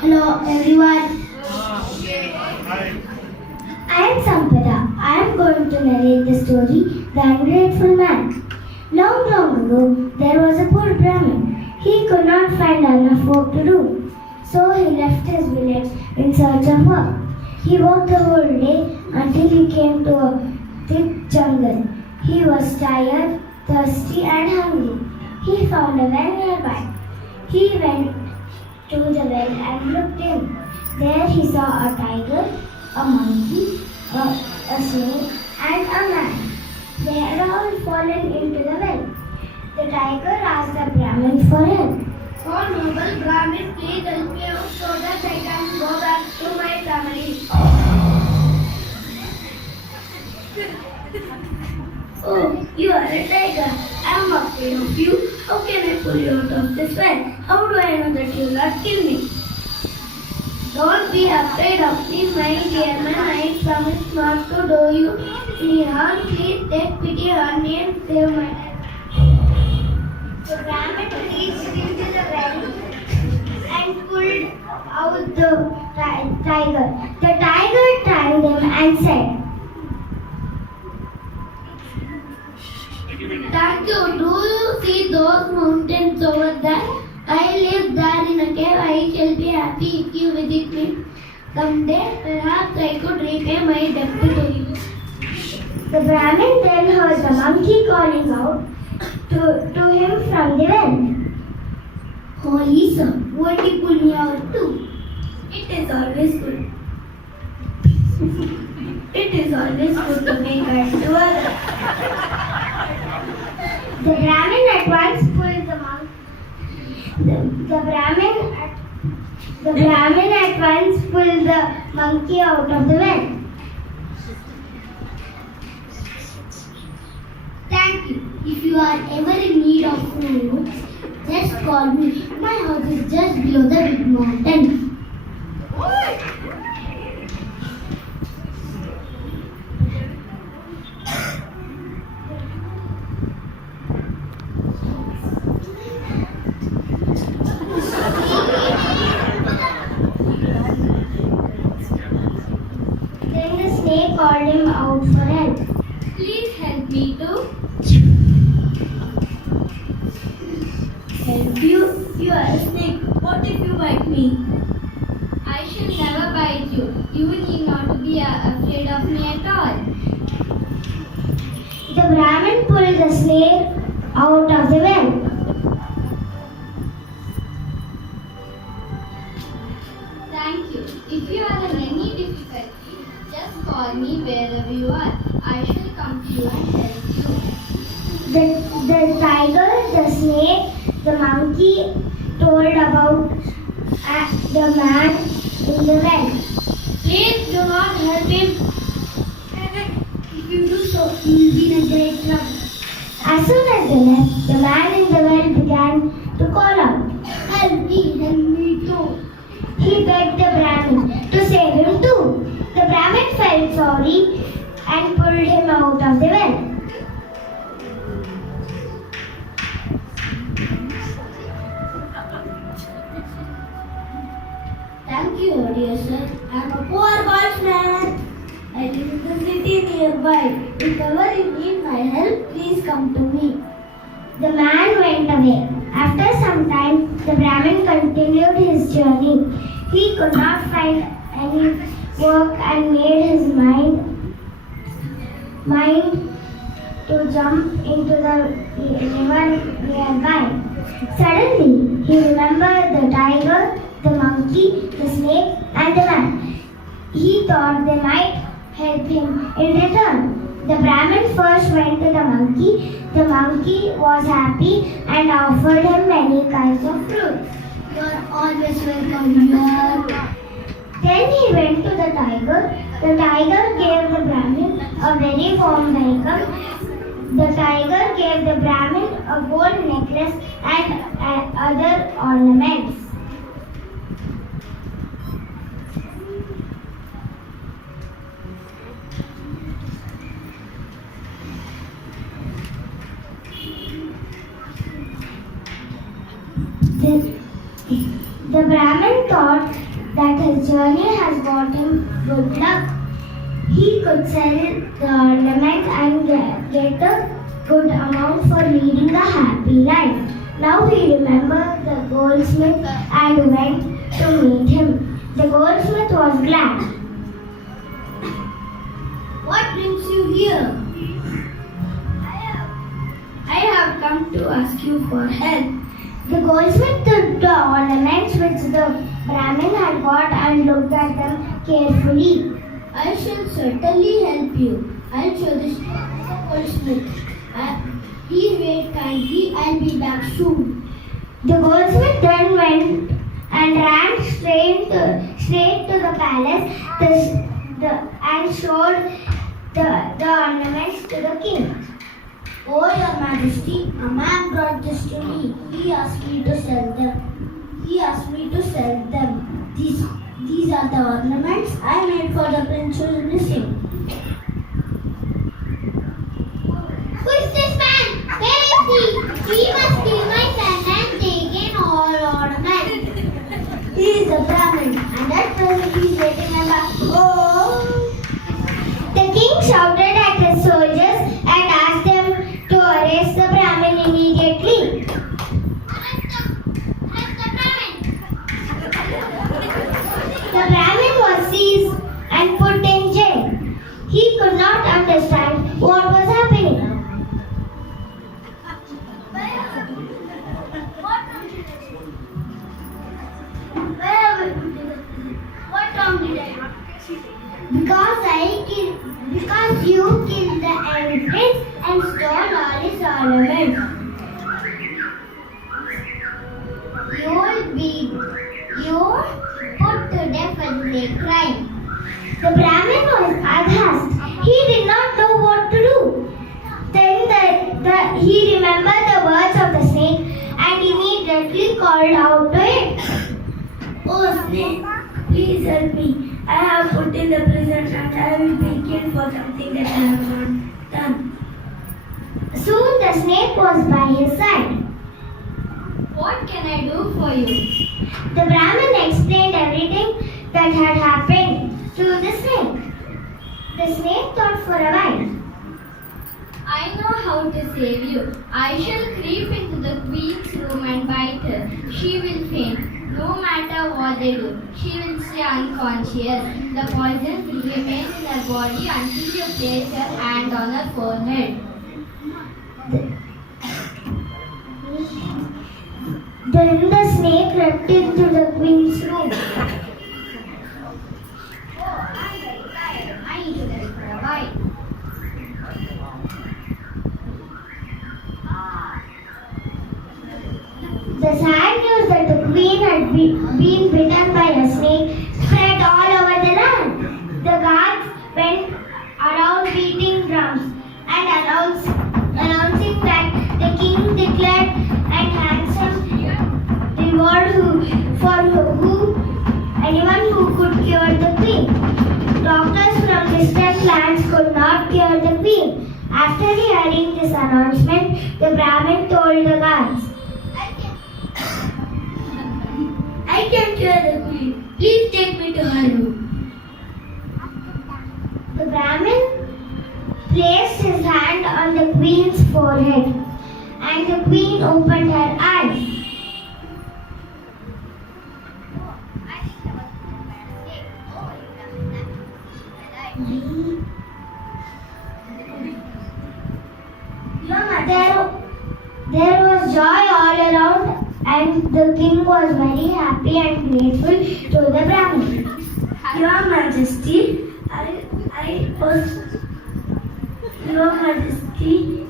Hello everyone, I am Sampada. I am going to narrate the story The Ungrateful Man. Long, long ago, there was a poor Brahmin. He could not find enough work to do, so he left his village in search of work. He walked the whole day until he came to a thick jungle. He was tired, thirsty, and hungry. He found a well nearby. He went to the well and looked in. There he saw a tiger, a monkey, a snake, and a man. They had all fallen into the well. The tiger asked the Brahmin for help. Oh noble Brahmin, please help me out so that I can go back to my family. Oh, you are a tiger. I am afraid of you. How can I pull you out of this well? How do I know that you will not kill me? Don't be afraid of me, my dear man. I promise not to do you any harm. Please take pity on me and save my life. The Brahmin reached into the well and pulled out the tiger. The tiger thanked him and said, Thank you. Do you see those mountains over there? I live there in a cave. I shall be happy if you visit me. Someday, perhaps I could repay my debt to you. The Brahmin then heard the monkey calling out to him from the well. Oh, Lisa, won't you pull me out too? It is always good. It is always good to be kind to others. The Brahmin at once pulled the monkey. The Brahmin at once pulled the monkey out of the well. Thank you. If you are ever in need of food, just call me. My house is just below the big mountain. Then the snake called him out for help. Please help me to help you. You are a snake. What if you bite me? I shall never bite you. You need not to be afraid of me at all. The Brahmin pulled the snake out of the well. Thank you. If you are in any difficulty, just call me wherever you are. I shall come to you and help you. The tiger, the snake, the monkey told about the man in the well. Please do not help him. If you do so, you will be in a great trouble. As soon as they left, the man in the well began to call out. Help me too. He begged the Brahmin to save him too. The Brahmin felt sorry and pulled him out of the well. Thank you, dear sir. I am a poor goldsmith. I live in the city nearby. If ever you need my help, please come to me. The man went away. After some time, the Brahmin continued his journey. He could not find any work and made his mind to jump into the river nearby. Suddenly, he remembered the tiger, the monkey, the snake, and the man. He thought they might help him in return. The Brahmin first went to the monkey. The monkey was happy and offered him many kinds of fruits. You are always welcome here. Then he went to the tiger. The tiger gave the Brahmin a very warm welcome. The tiger gave the Brahmin a gold necklace and other ornaments. The Brahmin thought that his journey has brought him good luck. He could sell the ornament and get a good amount for leading a happy life. Now he remembered the goldsmith and went to meet him. The goldsmith was glad. What brings you here? I have come to ask you for help. The goldsmith took the ornaments which the Brahmin had got and looked at them carefully. I shall certainly help you. I'll show this to the goldsmith. Please wait kindly. I'll be back soon. The goldsmith then went and ran straight to the palace and showed the ornaments to the king. Oh, Your Majesty, a man brought this to me. He asked me to sell them. These are the ornaments I made for the prince who is missing. Who is this man? Where is he? He must kill my son and take in all ornaments. He is a Brahmin, and at present he is waiting my back. Oh! The king shouted at his soldiers and asked them to arrest the Brahmin immediately. The Brahmin was seized and put in jail. He could not understand what was happening. What wrong did I do? Because you killed the empress and stole all his ornaments. You're put to death for the crime. The Brahmin was aghast. He did not know what to do. Then he remembered the words of the snake and immediately called out to it. Oh, snake, please help me. I have put in the prison and I will be killed for something that I have not done. Soon the snake was by his side. What can I do for you? The Brahmin explained everything that had happened to the snake. The snake thought for a while. I know how to save you. I shall creep into the queen's room and bite her. She will faint. No matter what they do, she will stay unconscious. The poison will remain in her body until you place your hand on her forehead. Then the snake crept into the queen's room. Oh, I'm very tired. I need to rest for a while. The sad news that the queen had been bitten by a snake spread all over the land. The guards went around beating drums and announcing that the king declared an handsome reward for anyone who could cure the queen. Doctors from distant lands could not cure the queen. After hearing this announcement, the Brahmin told the guards, I can cure the queen. Please take me to her room. The Brahmin placed his hand on the queen's forehead and the queen opened her eyes. There was joy all around and the king was very happy and grateful to the Brahmin. Your Majesty, Your Majesty,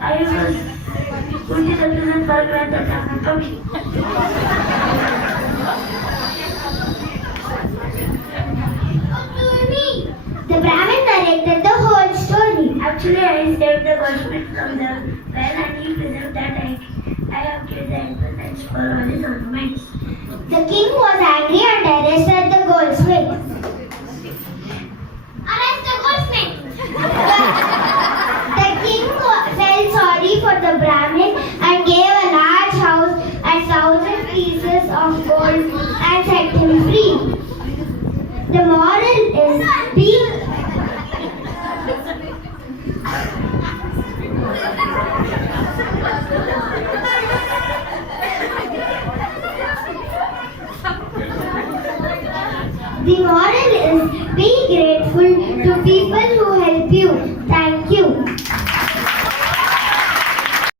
I was put in the prison for a grant of much for all his ornaments. The king was angry and arrested the goldsmith. Arrest the goldsmith! The king felt sorry for the Brahmin and gave a large house and 1,000 pieces of gold and set him free. The moral is be grateful to people who